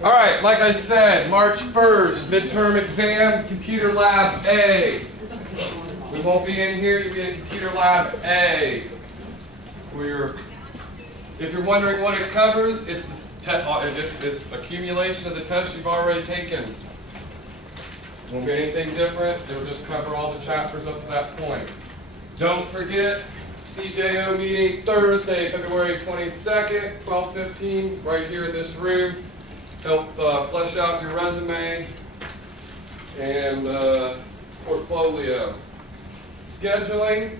All right, like I said, March 1st, midterm exam, computer lab A. We won't be in here, you'll be in computer lab A. If you're wondering what it covers, it's this accumulation of the tests you've already taken. Won't be anything different, it'll just cover all the chapters up to that point. Don't forget, CJO meeting Thursday, February 22nd, 12:15, right here in this room. Help flesh out your resume and portfolio. Scheduling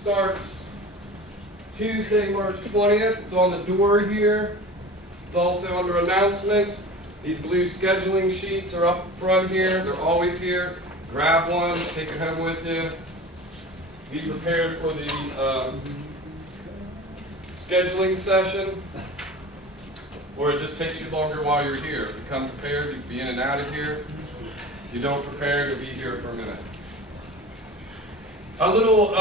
starts Tuesday, March 20th. It's on the door here. It's also under announcements. These blue scheduling sheets are up front here. They're always here. Grab one, take it home with you. Be prepared for the scheduling session, or it just takes you longer while you're here. If you come prepared, you can be in and out of here. If you don't prepare, you'll be here for a minute. A little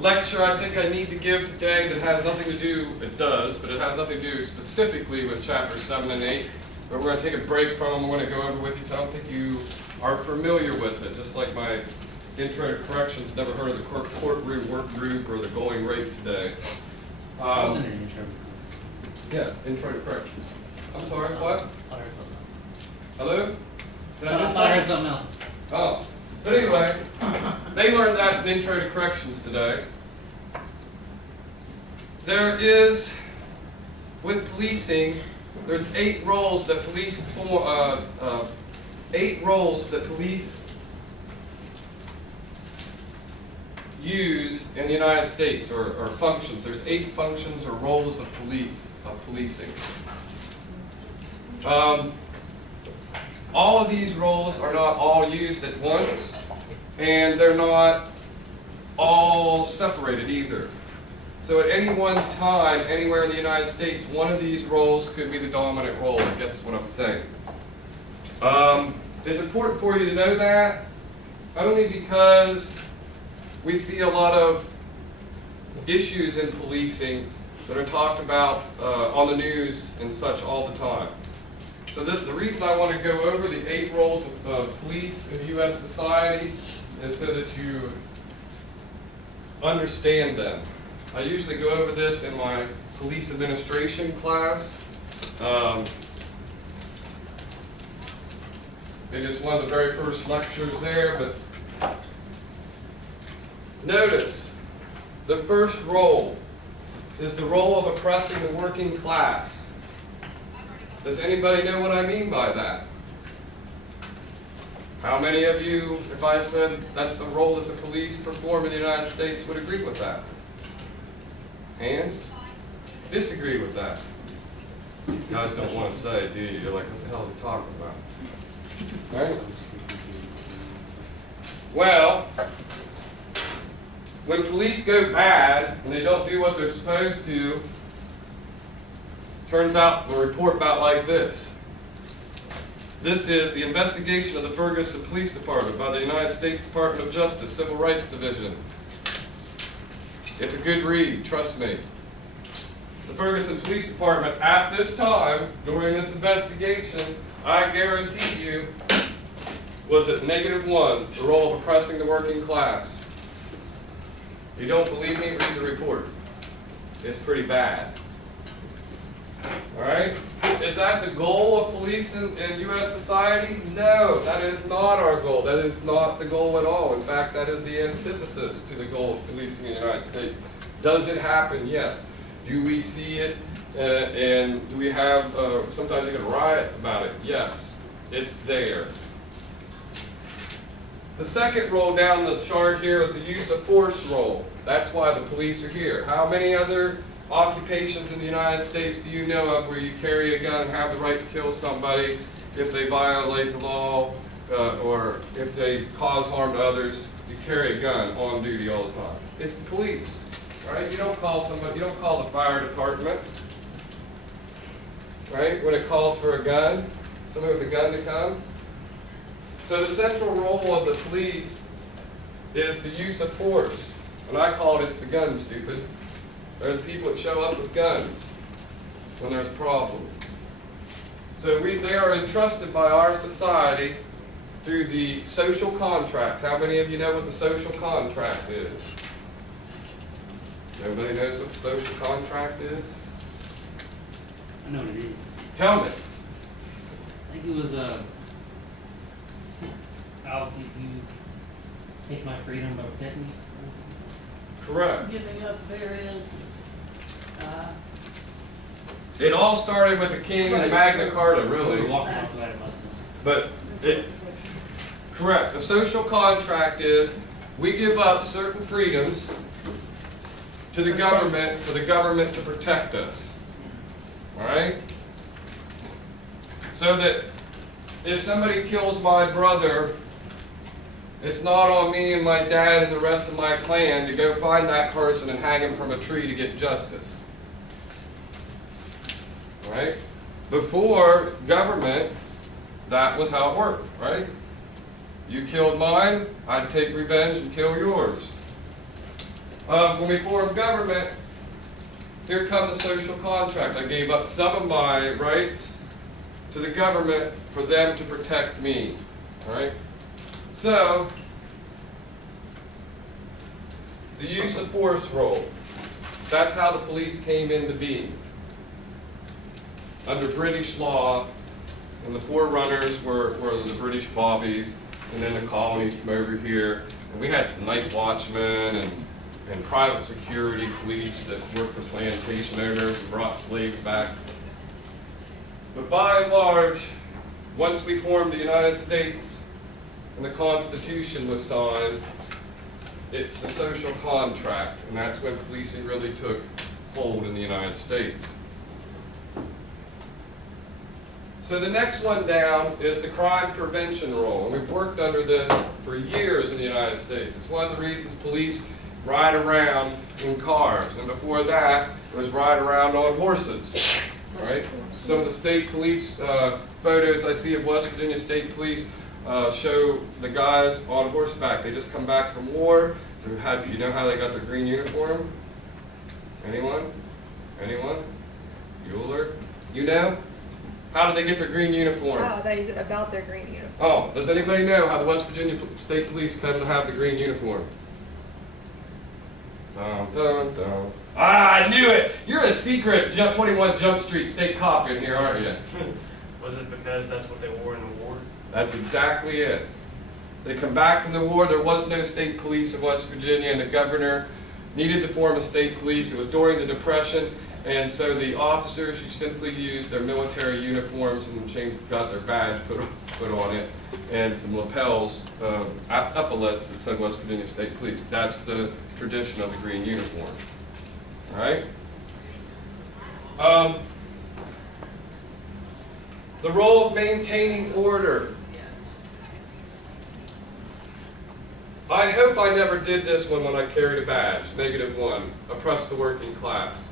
lecture I think I need to give today that has nothing to do, it does, but it has nothing to do specifically with chapters 7 and 8. But we're going to take a break from them. I'm going to go over with you because I don't think you are familiar with it, just like my intro to corrections, never heard of the courtroom work group or the going rate today. That wasn't an intro. Yeah, intro to corrections. I'm sorry, what? I heard something else. Hello? Did I I miss thought I heard something? something else. Oh. But anyway, they learned that in intro to corrections today. There is, with policing, there's 8 roles that police 8 roles that police use in the United States, or functions. There's 8 functions or roles of policing. All of these roles are not all used at once, and they're not all separated either. So at any one time, anywhere in the United States, one of these roles could be the dominant role, I guess is what I'm saying. It's important for you to know that, only because we see a lot of issues in policing that are talked about on the news and such all the time. So the reason I want to go over the 8 roles of police in the U.S. society is so that you understand them. I usually go over this in my police administration class. It is one of the very first lectures there, but notice the first role is the role of oppressing the working class. Does anybody know what I mean by that? How many of you, if I said that's a role that the police perform in the United States, would agree with that? Hands? Disagree with that? You guys don't want to say it, do you? You're like, what the hell is he talking about? Right? Well, when police go bad and they don't do what they're supposed to, turns out the report about like this. This is the investigation of the Ferguson Police Department by the United States Department of Justice, Civil Rights Division. It's a good read, trust me. The Ferguson Police Department at this time, during this investigation, I guarantee you, was at -1, the role of oppressing the working class. If you don't believe me, read the report. It's pretty bad. Alright? Is that the goal of police in U.S. society? No, that is not our goal. That is not the goal at all. In fact, that is the antithesis to the goal of policing in the United States. Does it happen? Yes. Do we see it? And do we have sometimes even riots about it? Yes. It's there. The second role down the chart here is the use of force role. That's why the police are here. How many other occupations in the United States do you know of where you carry a gun and have the right to kill somebody if they violate the law or if they cause harm to others? You carry a gun on duty all the time. It's the police, right? You don't call somebody, you don't call the fire department, right? When it calls for a gun, somebody with a gun to come. So the central role of the police is the use of force. And I call it, it's the gun, stupid. They're the people that show up with guns when there's a problem. So they are entrusted by our society through the social contract. How many of you know what the social contract is? Nobody knows what the social contract is? I know what it is. Tell me. I think it was I'll give you, take my freedom but protect me. Correct. Giving up various, It all started with the King and Right. Magna Carta, We were really. walking off the ladder bus. But correct. The social contract is we give up certain freedoms to the government for the government to protect us. All right? So that if somebody kills my brother, it's not on me and my dad and the rest of my clan to go find that person and hang him from a tree to get justice. All right? Before government, that was how it worked, right? You killed mine, I'd take revenge and kill yours. When we formed government, here comes the social contract. I gave up some of my rights to the government for them to protect me. All right? So, the use of force role. That's how the police came into being. Under British law, and the forerunners were the British bobbies, and then the colonies came over here, and we had some night watchmen and private security police that worked for plantation owners and brought slaves back. But by and large, once we formed the United States and the Constitution was signed, it's the social contract, and that's when policing really took hold in the United States. So the next one down is the crime prevention role, and we've worked under this for years in the United States. It's one of the reasons police ride around in cars, and before that, it was ride around on horses, right? Some of the state police photos I see of West Virginia State Police show the guys on horseback. They just come back from war. You know how they got their green uniform? Anyone? Anyone? Bueller? You know? How did they get their green uniform? Oh, that is about their green uniform. Oh, does anybody know how the West Virginia State Police come to have the green uniform? Dun, dun, dun. Ah, I knew it! You're a secret 21 Jump Street state cop in here, aren't you? Was it because that's what they wore in the war? That's exactly it. They come back from the war, there was no state police in West Virginia, and the governor needed to form a state police. It was during the Depression, and so the officers, you simply used their military uniforms and got their badge put on it, and some lapels, epaulets that said West Virginia State Police. That's the tradition of the green uniform. All right? The role of maintaining order. I hope I never did this one when I carried a badge, -1, oppress the working class.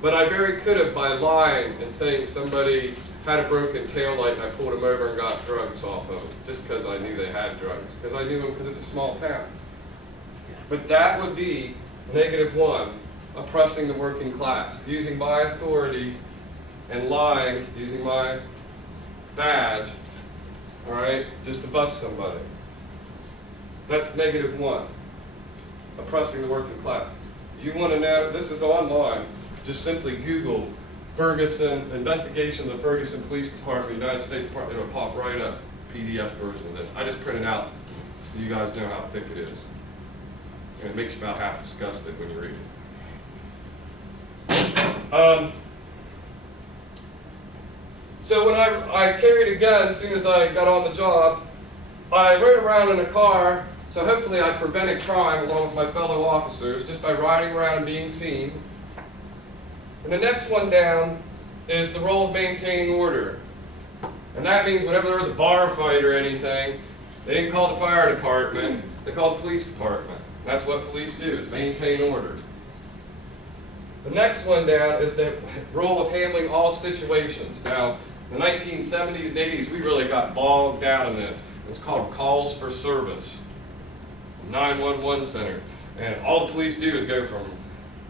But I very could have by lying and saying somebody had a broken taillight and I pulled them over and got drugs off of them, just because I knew they had drugs, because I knew them because it's a small town. But that would be -1, oppressing the working class, using my authority and lying, using my badge, all right, just to bust somebody. That's -1, oppressing the working class. You want to know, this is online, just simply Google Ferguson, investigation of the Ferguson Police Department, United States Department, it'll pop right up, PDF version of this. I just printed out so you guys know how thick it is. And it makes you about half disgusted when you read it. So when I carried a gun as soon as I got on the job, I rode around in a car, so hopefully I prevented crime along with my fellow officers just by riding around and being seen. And the next one down is the role of maintaining order. And that means whenever there was a bar fight or anything, they didn't call the fire department, they called the police department. That's what police do, is maintain order. The next one down is the role of handling all situations. Now, in the 1970s and 80s, we really got bogged down in this. It's called calls for service. 911 center. And all the police do is go from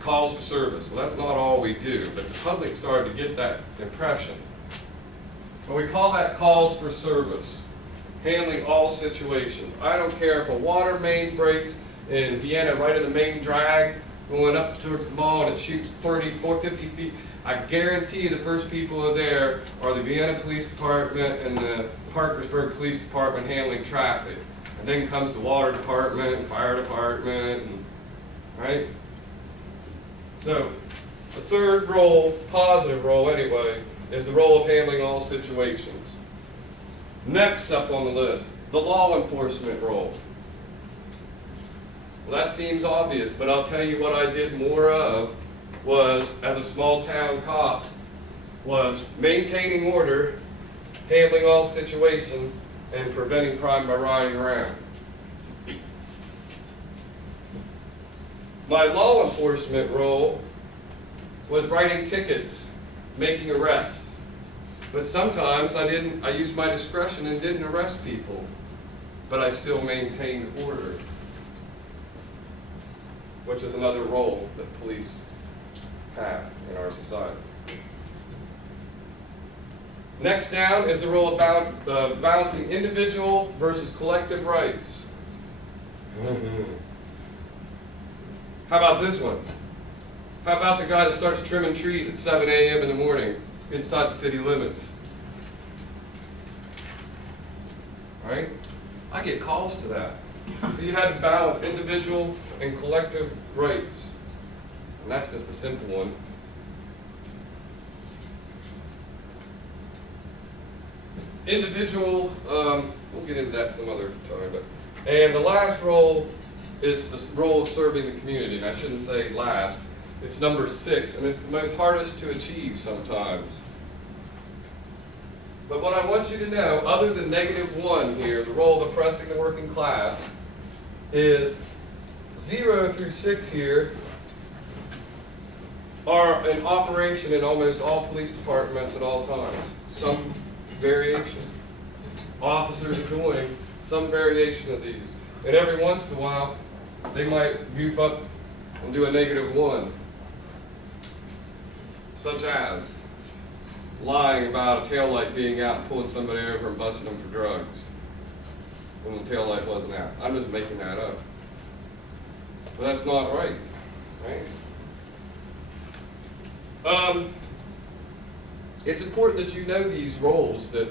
calls for service. Well, that's not all we do, but the public started to get that impression. But we call that calls for service, handling all situations. I don't care if a water main breaks in Vienna, right in the main drag, going up towards the mall, and it shoots 30, 40, 50 feet. I guarantee you the first people who are there are the Vienna Police Department and the Parkersburg Police Department handling traffic. And then comes the water department and fire department, and, right? So, the third role, positive role anyway, is the role of handling all situations. Next up on the list, the law enforcement role. Well, that seems obvious, but I'll tell you what I did more of was, as a small town cop, was maintaining order, handling all situations, and preventing crime by riding around. My law enforcement role was writing tickets, making arrests. But sometimes I used my discretion and didn't arrest people, but I still maintained order, which is another role that police have in our society. Next down is the role of balancing individual versus collective rights. How about this one? How about the guy that starts trimming trees at 7 a.m. in the morning inside the city limits? Right? I get calls to that. So you had to balance individual and collective rights. And that's just a simple one. Individual, we'll get into that some other time. And the last role is the role of serving the community. And I shouldn't say last. It's number 6, and it's the most hardest to achieve sometimes. But what I want you to know, other than -1 here, the role of oppressing the working class, is 0 through 6 here are in operation in almost all police departments at all times. Some variation. Officers are doing some variation of these. And every once in a while, they might goof up and do a -1. Such as lying about a taillight being out and pulling somebody over and busting them for drugs when the taillight wasn't out. I'm just making that up. But that's not right, right? It's important that you know these roles that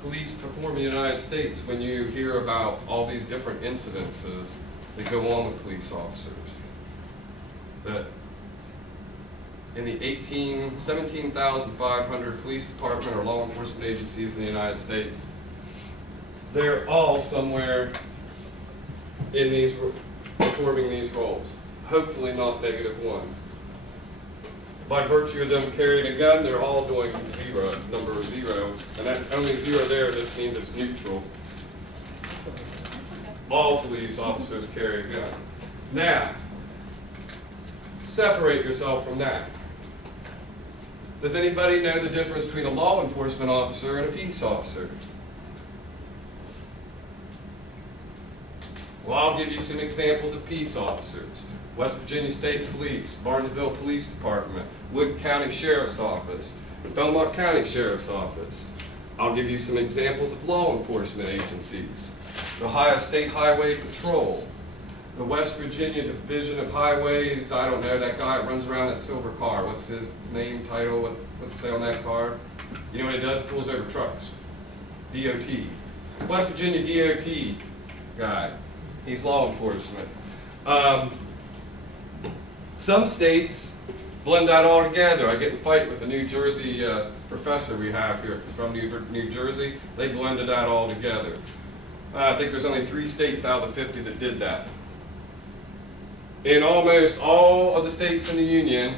police perform in the United States when you hear about all these different incidences that go on with police officers. That in the 17,500 police department or law enforcement agencies in the United States, they're all somewhere in these, performing these roles. Hopefully not -1. By virtue of them carrying a gun, they're all doing 0, number 0. And that only 0 there just means it's neutral. All police officers carry a gun. Now, separate yourself from that. Does anybody know the difference between a law enforcement officer and a peace officer? Well, I'll give you some examples of peace officers. West Virginia State Police, Barnesville Police Department, Wood County Sheriff's Office, Belmont County Sheriff's Office. I'll give you some examples of law enforcement agencies. The Ohio State Highway Patrol, the West Virginia Division of Highways, I don't know, that guy that runs around that silver car, what's his name, title, what's it say on that car? You know what it does? It pulls over trucks. DOT. West Virginia DOT guy, he's law enforcement. Some states blend that all together. I get in a fight with a New Jersey professor we have here from New Jersey. They blended that all together. I think there's only 3 states out of the 50 that did that. In almost all of the states in the Union,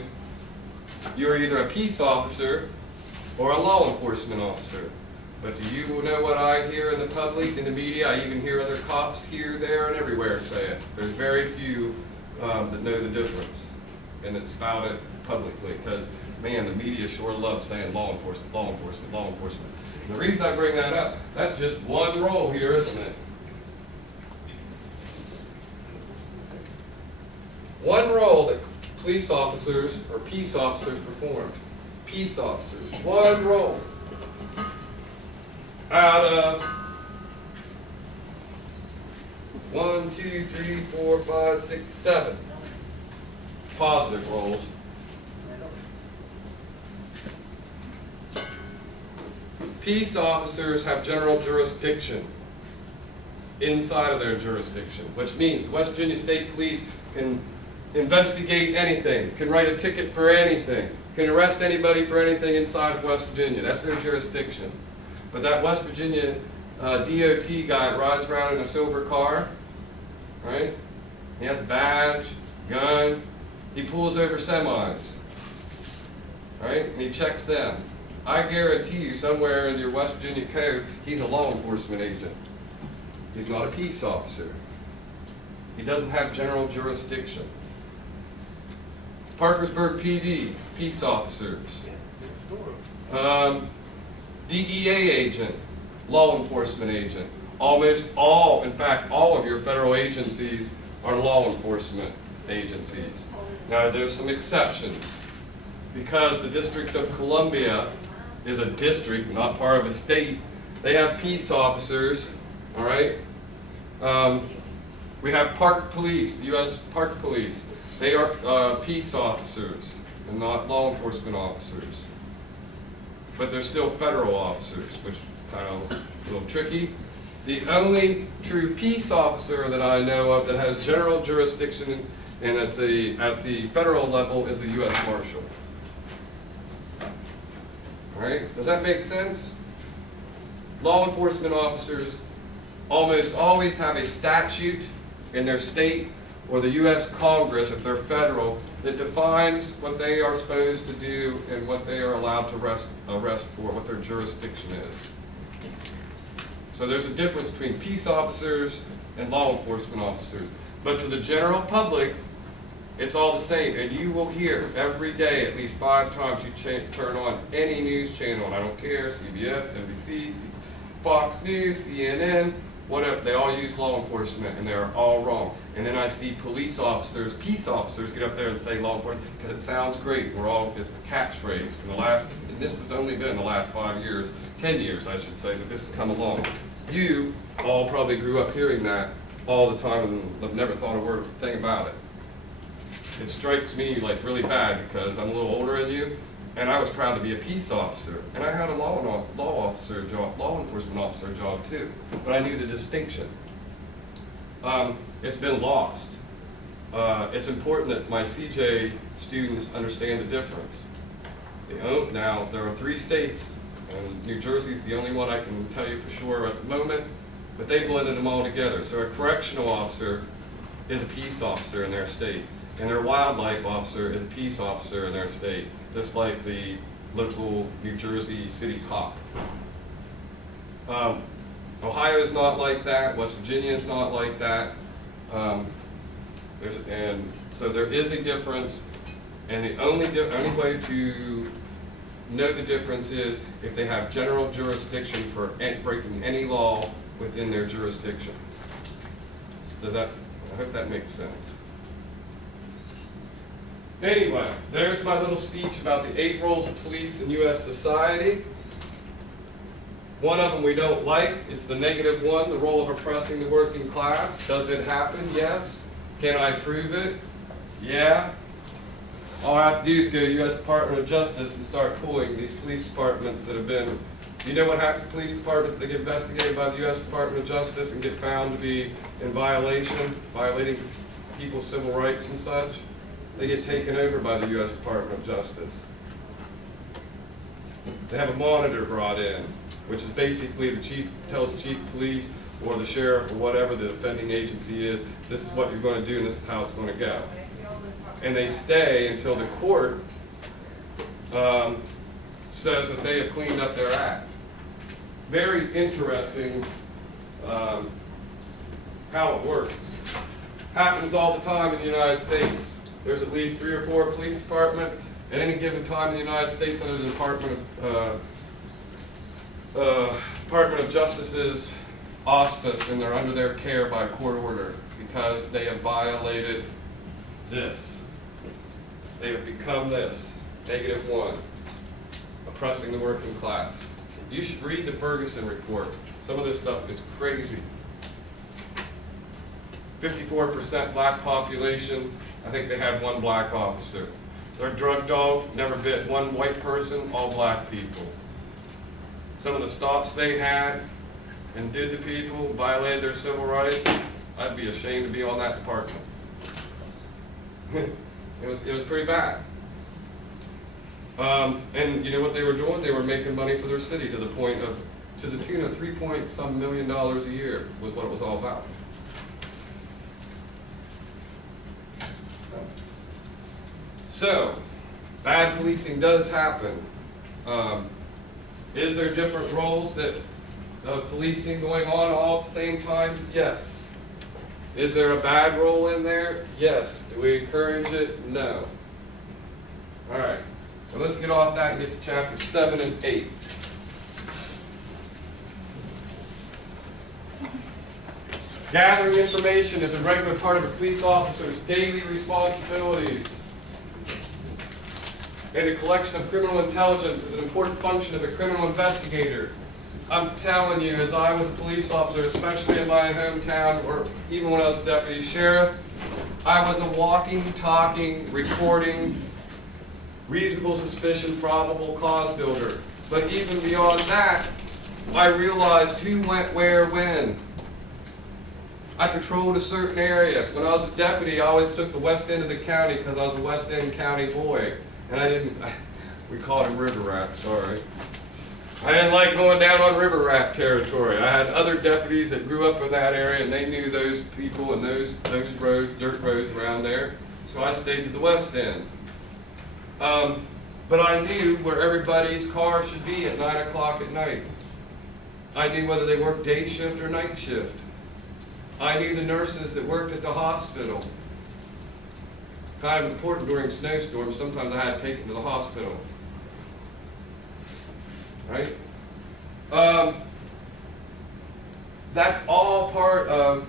you're either a peace officer or a law enforcement officer. But do you know what I hear in the public, in the media? I even hear other cops here, there, and everywhere say it. There's very few that know the difference and that spout it publicly, because, man, the media sure loves saying law enforcement, law enforcement, law enforcement. And the reason I bring that up, that's just one role here, isn't it? One role that police officers or peace officers perform. peace officers. One role out of 1, 2, 3, 4, 5, 6, 7 positive roles. Peace officers have general jurisdiction inside of their jurisdiction, which means West Virginia State Police can investigate anything, can write a ticket for anything, can arrest anybody for anything inside of West Virginia. That's their jurisdiction. But that West Virginia DOT guy rides around in a silver car, right? He has a badge, gun, he pulls over semis, right? And he checks them. I guarantee you somewhere in your West Virginia code, he's a law enforcement agent. He's not a peace officer. He doesn't have general jurisdiction. Parkersburg PD, peace officers. DEA agent, law enforcement agent. Almost all, in fact, all of your federal agencies are law enforcement agencies. Now, there's some exceptions. Because the District of Columbia is a district, not part of a state, they have peace officers, all right? We have Park Police, U.S. Park Police. They are peace officers and not law enforcement officers. But they're still federal officers, which is kind of a little tricky. The only true peace officer that I know of that has general jurisdiction and that's at the federal level is the U.S. Marshal. All right? Does that make sense? Law enforcement officers almost always have a statute in their state or the U.S. Congress, if they're federal, that defines what they are supposed to do and what they are allowed to arrest for, what their jurisdiction is. So there's a difference between peace officers and law enforcement officers. But to the general public, it's all the same. And you will hear every day at least 5 times you turn on any news channel, and I don't care, CBS, NBC, Fox News, CNN, whatever, they all use law enforcement, and they're all wrong. And then I see police officers, peace officers get up there and say law enforcement, because it sounds great. It's a catchphrase. And this has only been in the last 5 years, 10 years I should say, that this has come along. You all probably grew up hearing that all the time and have never thought a thing about it. It strikes me like really bad because I'm a little older than you, and I was proud to be a peace officer, and I had a law enforcement officer job too, but I knew the distinction. It's been lost. It's important that my CJ students understand the difference. Now, there are 3 states, and New Jersey's the only one I can tell you for sure at the moment, but they blended them all together. So a correctional officer is a peace officer in their state, and their wildlife officer is a peace officer in their state, just like the local New Jersey city cop. Ohio is not like that. West Virginia is not like that. And so there is a difference, and the only way to know the difference is if they have general jurisdiction for breaking any law within their jurisdiction. I hope that makes sense. Anyway, there's my little speech about the 8 roles of police in U.S. society. One of them we don't like. It's the negative one, the role of oppressing the working class. Does it happen? Yes. Can I prove it? Yeah. All I have to do is go to the U.S. Department of Justice and start pulling these police departments that have been, you know what happens to police departments that get investigated by the U.S. Department of Justice and get found to be in violating people's civil rights and such? They get taken over by the U.S. Department of Justice. They have a monitor brought in, which is basically the chief tells the chief of police or the sheriff or whatever the offending agency is, this is what you're going to do and this is how it's going to go. And they stay until the court says that they have cleaned up their act. Very interesting how it works. Happens all the time in the United States. There's at least 3 or 4 police departments at any given time in the United States under the Department of Justice's auspice, and they're under their care by court order because they have violated this. They have become this, -1. oppressing the working class. You should read the Ferguson report. Some of this stuff is crazy. 54% black population. I think they had one black officer. Their drug dog never bit one white person, all black people. Some of the stops they had and did to people, violated their civil rights, I'd be ashamed to be on that department. It was pretty bad. And you know what they were doing? They were making money for their city to the tune of $3-point-some million a year was what it was all about. So, bad policing does happen. Is there different roles that policing going on all at the same time? Yes. Is there a bad role in there? Yes. Do we encourage it? No. All right. So let's get off that and get to chapters 7 and 8. Gathering information is a regular part of a police officer's daily responsibilities. And the collection of criminal intelligence is an important function of a criminal investigator. I'm telling you, as I was a police officer, especially in my hometown, or even when I was a deputy sheriff, I was a walking, talking, recording, reasonable suspicion, probable cause builder. But even beyond that, I realized who went where when. I patrolled a certain area. When I was a deputy, I always took the west end of the county because I was a west end county boy. And we called him river rat, sorry. I didn't like going down on river rat territory. I had other deputies that grew up in that area and they knew those people and those roads, dirt roads around there. So I stayed to the west end. But I knew where everybody's car should be at 9 o'clock at night. I knew whether they worked day shift or night shift. I knew the nurses that worked at the hospital. Kind of important during snowstorms. Sometimes I had to take them to the hospital. Right? That's all part of,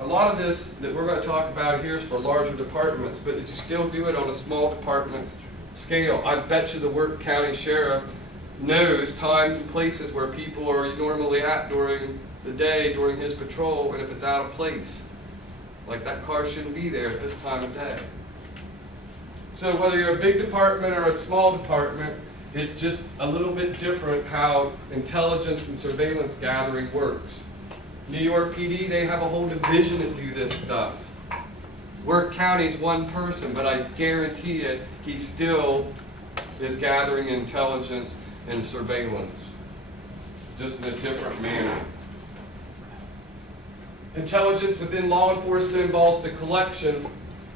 a lot of this that we're going to talk about here is for larger departments, but if you still do it on a small department scale, I bet you the Wirt County Sheriff knows times and places where people are normally at during the day, during his patrol, and if it's out of place. Like that car shouldn't be there at this time of day. So whether you're a big department or a small department, it's just a little bit different how intelligence and surveillance gathering works. New York PD, they have a whole division that do this stuff. Wirt County's one person, but I guarantee it, he still is gathering intelligence and surveillance, just in a different manner. Intelligence within law enforcement involves the collection,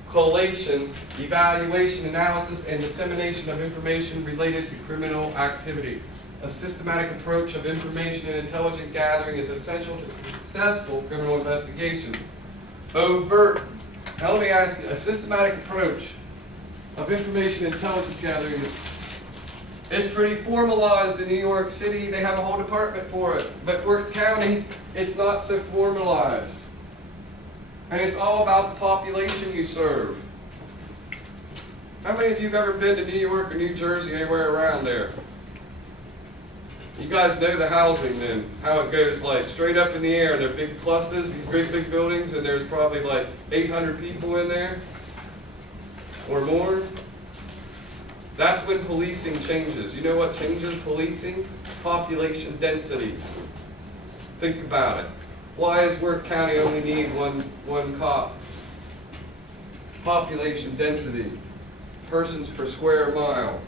collation, evaluation, analysis, and dissemination of information related to criminal activity. A systematic approach of information and intelligence gathering is essential to successful criminal investigation. Overt. Now let me ask you, a systematic approach of information and intelligence gathering is pretty formalized in New York City. They have a whole department for it. But Wirt County, it's not so formalized. And it's all about the population you serve. How many of you have ever been to New York or New Jersey, anywhere around there? You guys know the housing then, how it goes like straight up in the air, and they're big clusters, these great big buildings, and there's probably like 800 people in there or more. That's when policing changes. You know what changes policing? Population density. Think about it. Why does Wirt County only need one cop? Population density. Persons per square mile.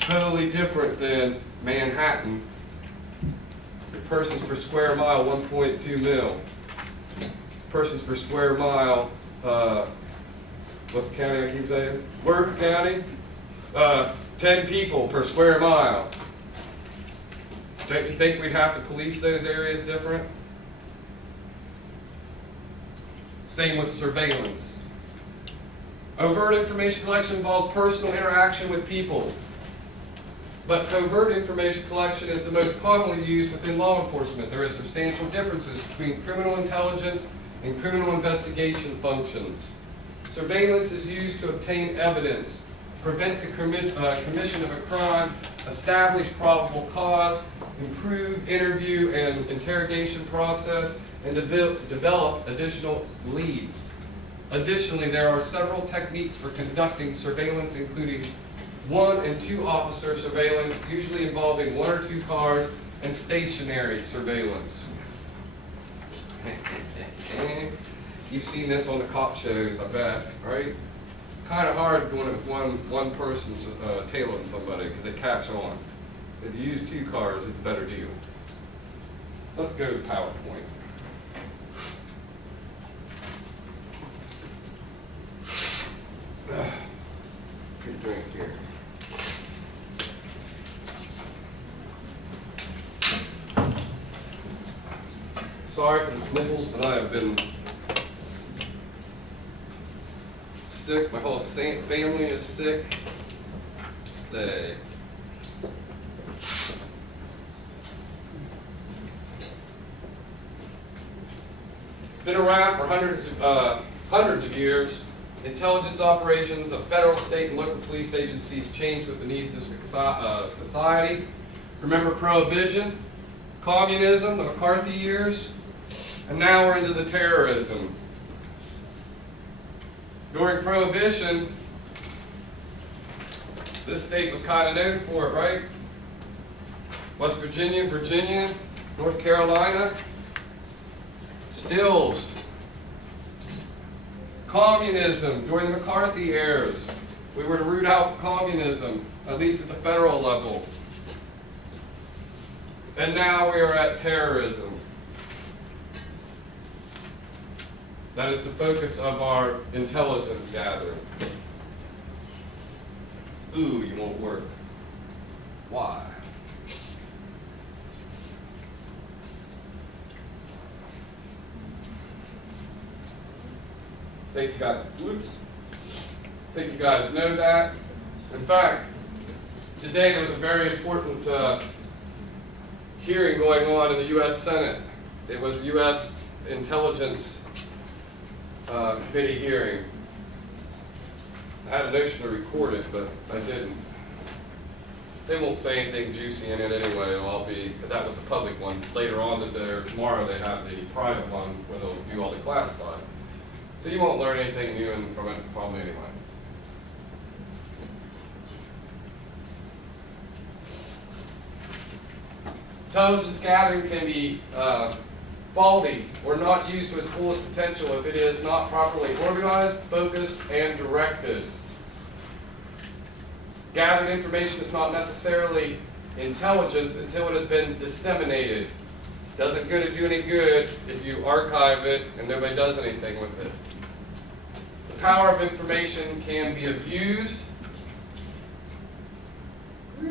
Totally different than Manhattan. The persons per square mile, 1.2 mil. Persons per square mile, what's the county I keep saying? Wirt County, 10 people per square mile. Don't you think we'd have to police those areas different? Same with surveillance. Overt information collection involves personal interaction with people. But covert information collection is the most commonly used within law enforcement. There are substantial differences between criminal intelligence and criminal investigation functions. Surveillance is used to obtain evidence. prevent the commission of a crime, establish probable cause, improve interview and interrogation process, and develop additional leads. Additionally, there are several techniques for conducting surveillance, including 1 and 2 officer surveillance, usually involving 1 or 2 cars, and stationary surveillance. You've seen this on the cop shows, I bet, right? It's kind of hard doing it with one person tailing somebody because they catch on. If you use 2 cars, it's a better deal. Let's go to PowerPoint. Good drink here. Sorry for the sniffles, but I have been sick. My whole family is sick. It's been around for hundreds of years. Intelligence operations of federal, state, and local police agencies change with the needs of society. Remember Prohibition, communism, the McCarthy years, and now we're into the terrorism. During Prohibition, this state was kind of known for it, right? West Virginia, Virginia, North Carolina, stills. Communism, during the McCarthy years, we were to root out communism, at least at the federal level. And now we are at terrorism. That is the focus of our intelligence gathering. Ooh, you won't work. Why? Think you guys know that. In fact, today there was a very important hearing going on in the U.S. Senate. It was the U.S. Intelligence Committee hearing. I had a notion to record it, but I didn't. They won't say anything juicy in it anyway. It'll all be, because that was the public one. Later on today or tomorrow they have the private one where they'll do all the classified. So you won't learn anything new from it probably anyway. Intelligence gathering can be faulty or not used to its fullest potential if it is not properly organized, focused, and directed. Gathered information is not necessarily intelligence until it has been disseminated. Doesn't do any good if you archive it and nobody does anything with it. The power of information can be abused. Why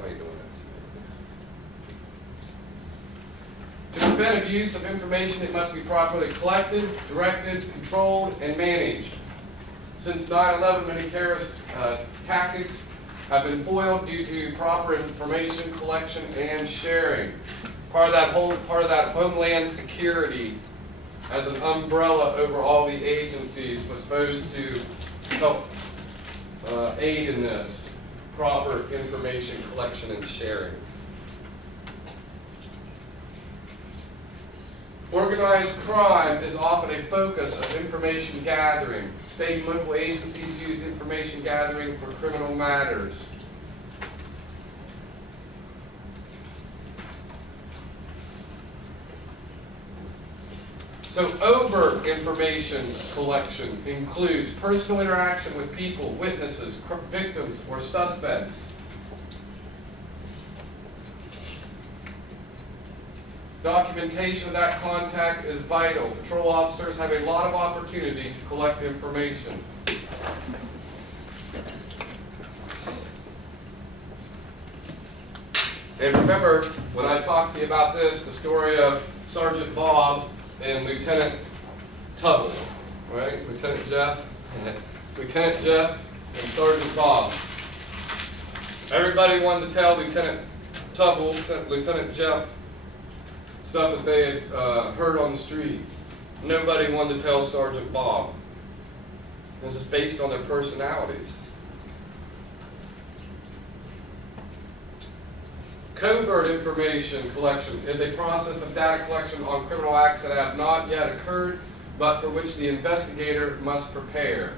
are you doing that? To prevent abuse of information, it must be properly collected, directed, controlled, and managed. Since 9/11, many terrorist tactics have been foiled due to proper information collection and sharing. Part of that homeland security as an umbrella over all the agencies was supposed to help aid in this proper information collection and sharing. Organized crime is often a focus of information gathering. State and local agencies use information gathering for criminal matters. So overt information collection includes personal interaction with people, witnesses, victims, or suspects. Documentation of that contact is vital. Patrol officers have a lot of opportunity to collect information. And remember, when I talked to you about this, the story of Sergeant Bob and Lieutenant Tubble, right? Lieutenant Jeff and Sergeant Bob. Everybody wanted to tell Lieutenant Tubble, Lieutenant Jeff, stuff that they had heard on the street. nobody wanted to tell Sergeant Bob. This is based on their personalities. Covert information collection is a process of data collection on criminal acts that have not yet occurred, but for which the investigator must prepare.